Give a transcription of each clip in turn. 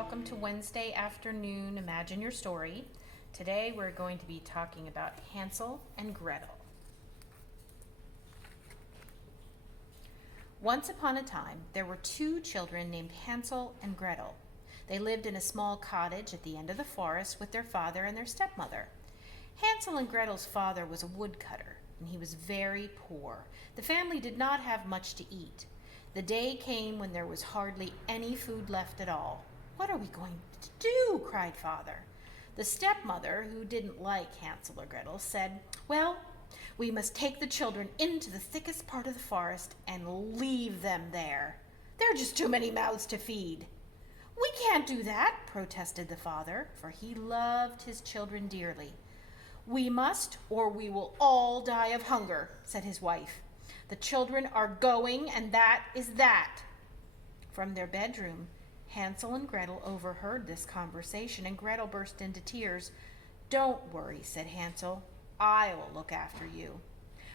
welcome to Wednesday afternoon Imagine Your Story. Today we're going to be talking about Hansel and Gretel. Once upon a time, there were two children named Hansel and Gretel. They lived in a small cottage at the end of the forest with their father and their stepmother. Hansel and Gretel's father was a woodcutter, and he was very poor. The family did not have much to eat. The day came when there was hardly any food left at all. "What are we going to do?" cried Father. The stepmother, who didn't like Hansel or Gretel, said, "Well, we must take the children into the thickest part of the forest and leave them there. There are just too many mouths to feed." "We can't do that," protested the father, for he loved his children dearly. "We must, or we will all die of hunger," said his wife. "The children are going, and that is that." From their bedroom, Hansel and Gretel overheard this conversation, and Gretel burst into tears. "Don't worry," said Hansel. "I will look after you."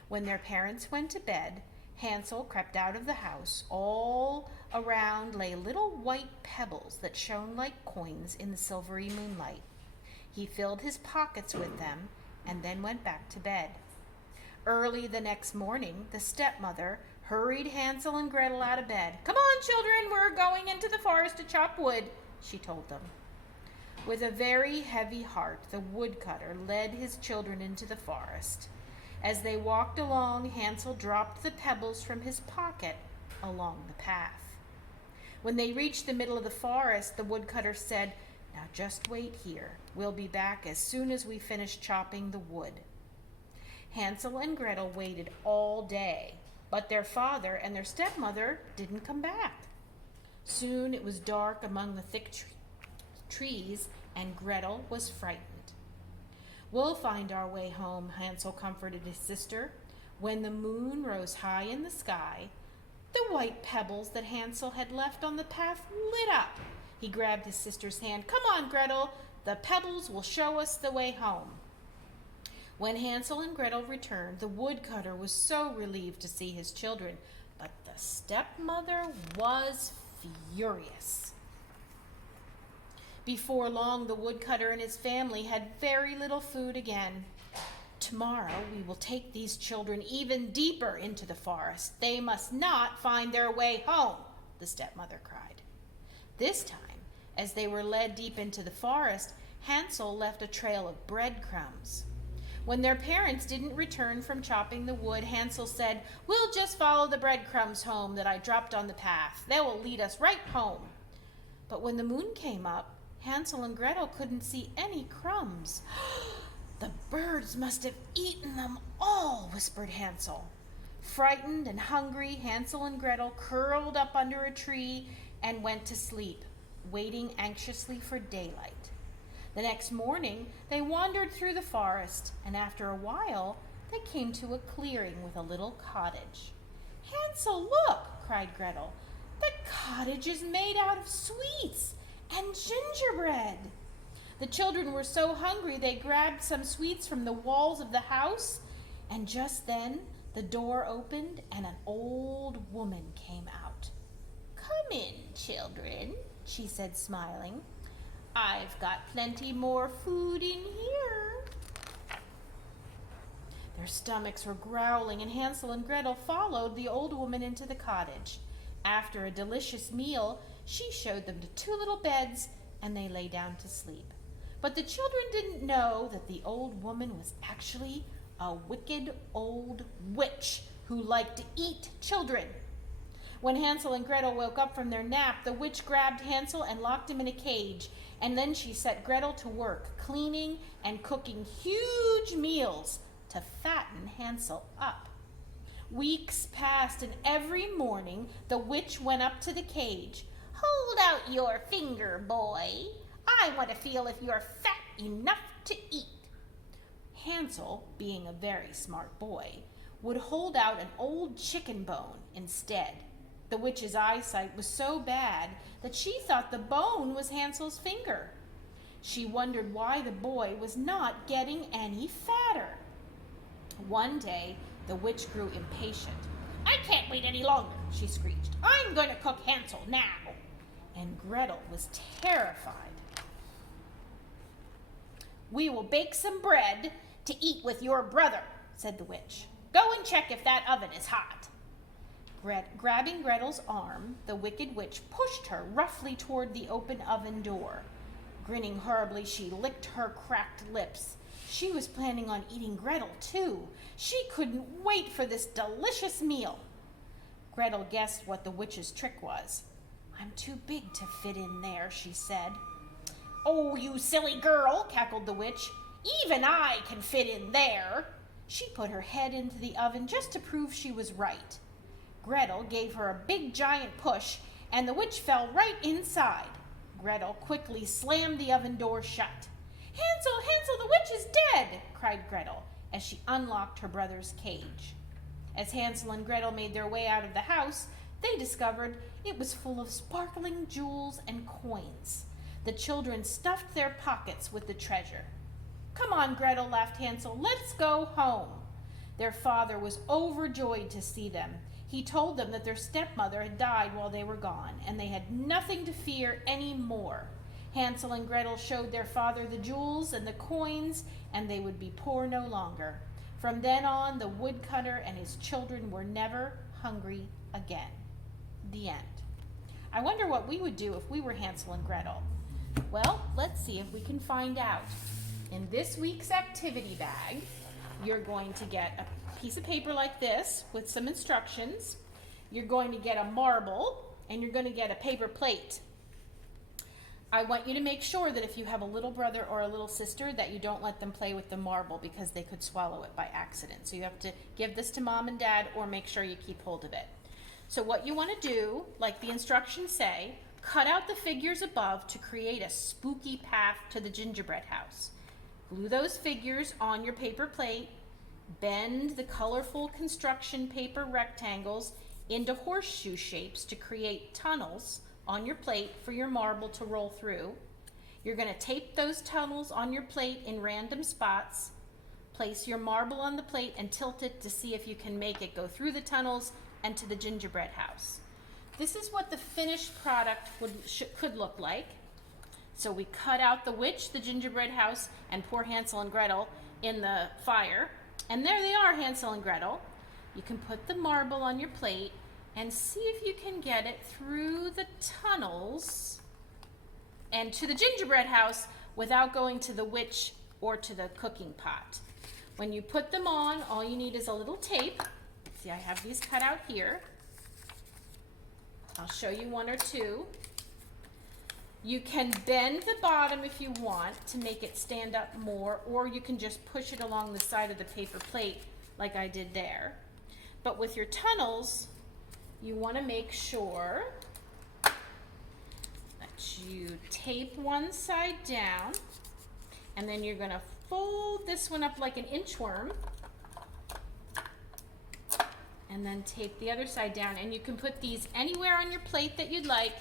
When their parents went to bed, Hansel crept out of the house. All around lay little white pebbles that shone like coins in the silvery moonlight. He filled his pockets with them and then went back to bed. Early the next morning, the stepmother hurried Hansel and Gretel out of bed. "Come on, children, we're going into the forest to chop wood," she told them. With a very heavy heart, the woodcutter led his children into the forest. As they walked along, Hansel dropped the pebbles from his pocket along the path. When they reached the middle of the forest, the woodcutter said, "Now just wait here. We'll be back as soon as we finish chopping the wood." Hansel and Gretel waited all day, but their father and their stepmother didn't come back. Soon it was dark among the thick trees, and Gretel was frightened. "We'll find our way home," Hansel comforted his sister. When the moon rose high in the sky, the white pebbles that Hansel had left on the path lit up. He grabbed his sister's hand. "Come on, Gretel, the pebbles will show us the way home." When Hansel and Gretel returned, the woodcutter was so relieved to see his children, but the stepmother was furious. Before long, the woodcutter and his family had very little food again. "Tomorrow we will take these children even deeper into the forest. They must not find their way home," the stepmother cried. This time, as they were led deep into the forest, Hansel left a trail of breadcrumbs. When their parents didn't return from chopping the wood, Hansel said, "We'll just follow the breadcrumbs home that I dropped on the path. They will lead us right home." But when the moon came up, Hansel and Gretel couldn't see any crumbs. "The birds must have eaten them all," whispered Hansel. Frightened and hungry, Hansel and Gretel curled up under a tree and went to sleep, waiting anxiously for daylight. The next morning, they wandered through the forest, and after a while, they came to a clearing with a little cottage. "Hansel, look!" cried Gretel. "The cottage is made out of sweets and gingerbread." The children were so hungry they grabbed some sweets from the walls of the house, and just then the door opened and an old woman came out. "Come in, children," she said, smiling. "I've got plenty more food in here." Their stomachs were growling, and Hansel and Gretel followed the old woman into the cottage. After a delicious meal, she showed them to two little beds, and they lay down to sleep. But the children didn't know that the old woman was actually a wicked old witch who liked to eat children. When Hansel and Gretel woke up from their nap, the witch grabbed Hansel and locked him in a cage, and then she set Gretel to work, cleaning and cooking huge meals to fatten Hansel up. Weeks passed, and every morning the witch went up to the cage. "Hold out your finger, boy. I want to feel if you're fat enough to eat." Hansel, being a very smart boy, would hold out an old chicken bone instead. The witch's eyesight was so bad that she thought the bone was Hansel's finger. She wondered why the boy was not getting any fatter. One day, the witch grew impatient. "I can't wait any longer," she screeched. "I'm going to cook Hansel now." and Gretel was terrified. "We will bake some bread to eat with your brother," said the witch. "Go and check if that oven is hot." Grabbing Gretel's arm, the wicked witch pushed her roughly toward the open oven door. Grinning horribly, she licked her cracked lips. She was planning on eating Gretel, too. She couldn't wait for this delicious meal. Gretel guessed what the witch's trick was. "I'm too big to fit in there," she said. "Oh, you silly girl," cackled the witch. "Even I can fit in there." She put her head into the oven just to prove she was right. Gretel gave her a big giant push, and the witch fell right inside. Gretel quickly slammed the oven door shut. "Hansel, Hansel, the witch is dead!" cried Gretel as she unlocked her brother's cage. As Hansel and Gretel made their way out of the house, they discovered it was full of sparkling jewels and coins. The children stuffed their pockets with the treasure. "Come on, Gretel," laughed Hansel, "let's go home." Their father was overjoyed to see them. He told them that their stepmother had died while they were gone, and they had nothing to fear any more. Hansel and Gretel showed their father the jewels and the coins, and they would be poor no longer. From then on, the woodcutter and his children were never hungry again. The end. I wonder what we would do if we were Hansel and Gretel. Well, let's see if we can find out. In this week's activity bag, you're going to get a piece of paper like this with some instructions. You're going to get a marble, and you're going to get a paper plate. I want you to make sure that if you have a little brother or a little sister that you don't let them play with the marble because they could swallow it by accident. So you have to give this to mom and dad or make sure you keep hold of it. So what you want to do, like the instructions say, cut out the figures above to create a spooky path to the gingerbread house. Glue those figures on your paper plate. Bend the colorful construction paper rectangles into horseshoe shapes to create tunnels on your plate for your marble to roll through. You're going to tape those tunnels on your plate in random spots. Place your marble on the plate and tilt it to see if you can make it go through the tunnels and to the gingerbread house. This is what the finished product could look like. So we cut out the witch, the gingerbread house, and poor Hansel and Gretel in the fire. And there they are, Hansel and Gretel. You can put the marble on your plate and see if you can get it through the tunnels and to the gingerbread house without going to the witch or to the cooking pot. When you put them on, all you need is a little tape. See, I have these cut out here. I'll show you one or two. You can bend the bottom if you want to make it stand up more, or you can just push it along the side of the paper plate like I did there. But with your tunnels, you want to make sure that you tape one side down, and then you're going to fold this one up like an inchworm, and then tape the other side down. And you can put these anywhere on your plate that you'd like,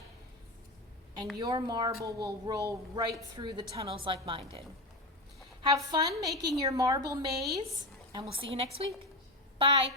and your marble will roll right through the tunnels like mine did. Have fun making your marble maze, and we'll see you next week. Bye.